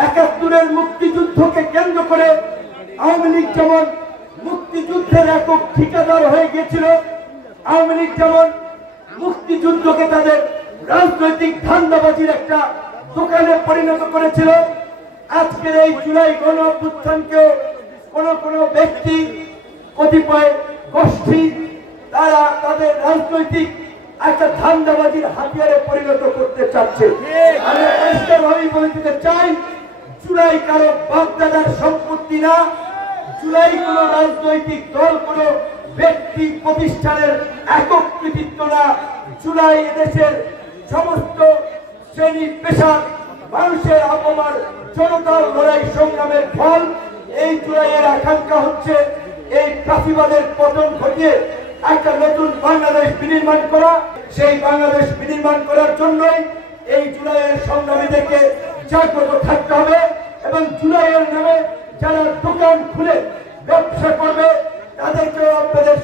71-এর মুক্তিযুদ্ধকে কেন্দ্র করে আওয়ামী লীগ যেমন মুক্তিযুদ্ধের একক ঠিকাদার হয়ে গিয়েছিল, আওয়ামী লীগ যেমন মুক্তিযুদ্ধকে তাদের রাজনৈতিক ধান্দাবাজির একটা দোকানে পরিণত করেছিল, আজকের এই জুলাই গণ অভ্যুত্থানকে কোন ব্যক্তি, কতিপয় গোষ্ঠী তারা তাদের রাজনৈতিক একটা ধান্দাবাজির হাতিয়ারে পরিণত করতে চাচ্ছে। আমি পরিষ্কারভাবে বলে দিতে চাই, জুলাই কারো বাপদাদার সম্পত্তি না, জুলাই কোন রাজনৈতিক দল, কোন ব্যক্তি প্রতিষ্ঠানের একক কৃতিত্ব না। জুলাই এদেশের সমস্ত শ্রেণী পেশার মানুষের অপমান, জনতার লড়াই সংগ্রামের ফল। এই জুলাইয়ের আকাঙ্ক্ষা হচ্ছে এই ফাঁসিবাদের পতন ঘটিয়ে একটা নতুন বাংলাদেশ বিনির্মাণ করা। সেই বাংলাদেশ বিনির্মাণ করার জন্যই এই জুলাইয়ের সংগ্রামীদেরকে জাগ্রত থাকতে হবে এবং জুলাইয়ের নামে যারা দোকান খুলে ব্যবসা করবে তাদেরকেও আপনাদের